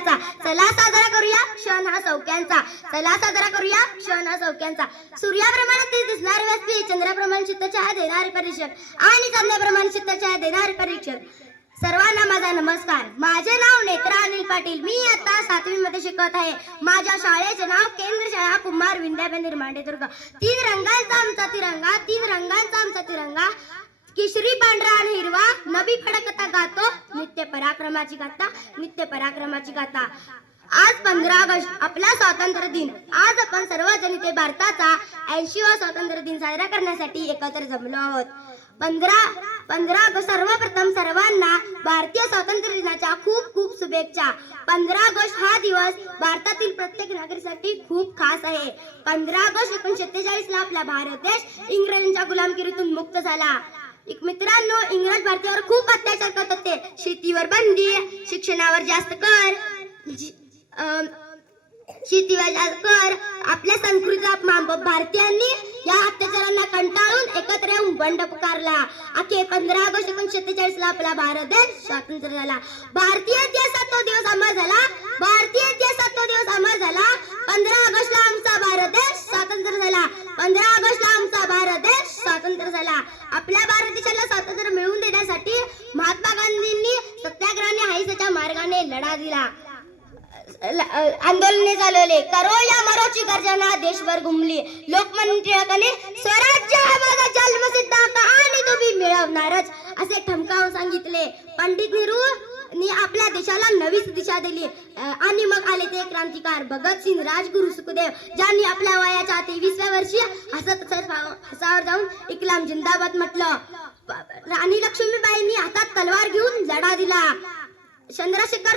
दिनाचा, चला साजरा करूया क्षण हा सौक्यांचा, चला साजरा करूया क्षण हा सौक्यांचा. सूर्याप्रमाणे ते दिसणारे व्यासपीठ, चंद्राप्रमाणे शीतछाया देणारे परीक्षक आणि चांदण्याप्रमाणे शीतछाया देणारे परीक्षक. सर्वांना माझा नमस्कार. माझे नाव नेत्रा अनिल पाटील. मी आता 7वी मध्ये शिकत आहे. माझ्या शाळेचे नाव केंद्र शाळा कुमार विद्यामंदिर मांडेदुर्ग. 3 रंगांचा आमचा तिरंगा, 3 रंगांचा आमचा तिरंगा, केशरी पांढरा आणि हिरवा, नवी फडकता गातो नित्य पराक्रमाची गाथा, नित्य पराक्रमाची गाथा. आज 15 ऑगस्ट आपला स्वातंत्र्य दिन. आज आपण सर्व जनते भारताचा 80वा स्वातंत्र्य दिन साजरा करण्यासाठी एकत्र जमलो आहोत. 15 ऑगस्ट सर्वप्रथम सर्वांना भारतीय स्वातंत्र्य दिनाच्या खूप खूप शुभेच्छा. 15 ऑगस्ट हा दिवस भारतातील प्रत्येक नागरिकासाठी खूप खास आहे. 15 ऑगस्ट 1947 ला आपला भारत देश इंग्रजांच्या गुलामगिरीतून मुक्त झाला. मित्रांनो, इंग्रज भारतीयावर खूप अत्याचार करत होते. शेतीवर बंदी, शिक्षणावर जास्त कर, शेतीवर जास्त कर, आपल्या संस्कृतीचा भारतीयांनी या अत्याचारांना कंटाळून एकत्र येऊन बंड पुकारला. अखेर 15 ऑगस्ट 1947 ला आपला भारत देश स्वातंत्र्य झाला. भारतीय इतिहासात तो दिवस अमर झाला. भारतीय इतिहासात तो दिवस अमर झाला. 15 ऑगस्ट ला आमचा भारत देश स्वातंत्र्य झाला. 15 ऑगस्ट ला आमचा भारत देश स्वातंत्र्य झाला. आपल्या भारत देशाला स्वातंत्र्य मिळवून देण्यासाठी महात्मा गांधींनी सत्याग्रहाने अहिंसेच्या मार्गाने लढा दिला. आंदोलने चालवले. करो या मरोची गर्जना देशभर घुमली. लोकमान्य टिळकांनी स्वराज्य हा माझा जन्मसिद्ध हक्क आणि तो मी मिळवणारच असे ठमकावून सांगितले. पंडित नेहरूंनी आपल्या देशाला नवी दिशा दिली. आणि मग आले ते क्रांतिकार भगतसिंग, राजगुरू, सुखदेव, ज्यांनी आपल्या वयाच्या 23व्या वर्षी हसावर जाऊन इस्लाम जिंदाबाद म्हटलं. राणी लक्ष्मीबाईंनी हातात तलवार घेऊन लढा दिला. चंद्रशेखर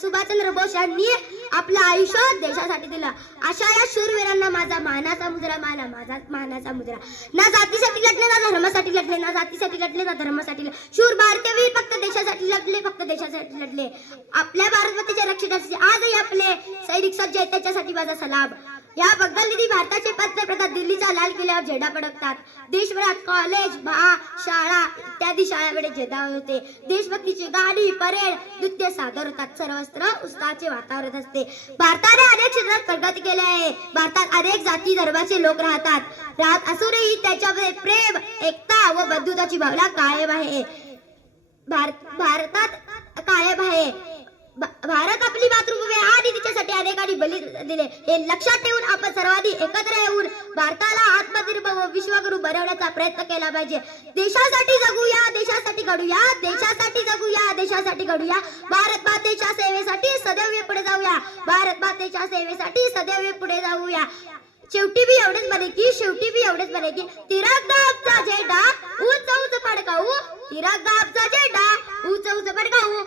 सुभाषचंद्र बोस यांनी आपलं आयुष्य देशासाठी दिलं. अशा या शूरवीरांना माझा मानाचा मुजरा, माझा मानाचा मुजरा. ना जातीसाठी लढले, ना धर्मासाठी लढले, ना जातीसाठी लढले, ना धर्मासाठी लढले. शूर भारतीय वीर फक्त देशासाठी लढले, फक्त देशासाठी लढले. आपल्या भारत मातेच्या रक्षणासाठी आजही आपले सैनिक सज्ज आहेत, त्याच्यासाठी माझा सलाम. या बगदादमध्ये भारताचे पंतप्रधान दिल्लीच्या लाल किल्ल्यावर झेंडा फडकतात. देशभरात कॉलेज, शाळा इत्यादी शाळांकडे झेंडा होते. देशभक्तीची गाडी, परेड, नृत्य सादर होतात. सर्वत्र उत्साहाचे वातावरण असते. भारताने अनेक क्षेत्रात प्रगती केली आहे. भारतात अनेक जाती धर्माचे लोक राहत असूनही त्याच्यामध्ये प्रेम, एकता व बंधुताची भावना कायम आहे. भारतात कायम आहे. भारत आपली मातृभूमी आहे आणि तिच्यासाठी अनेकांनी बळी दिले. हे लक्षात ठेवून आपण सर्वांनी एकत्र येऊन भारताला आत्मनिर्भर व विश्वगुरू बनवण्याचा प्रयत्न केला पाहिजे. देशासाठी जगूया, देशासाठी घडूया, देशासाठी जगूया, देशासाठी घडूया. भारत मातेच्या सेवेसाठी सदैव पुढे जाऊया. भारत मातेच्या सेवेसाठी सदैव पुढे जाऊया. शेवटी भी एवढेच बने की तिरंगा आमचा झेंडा उंच उंच फडकावू, तिरंगा आमचा झेंडा उंच उंच फडकावू.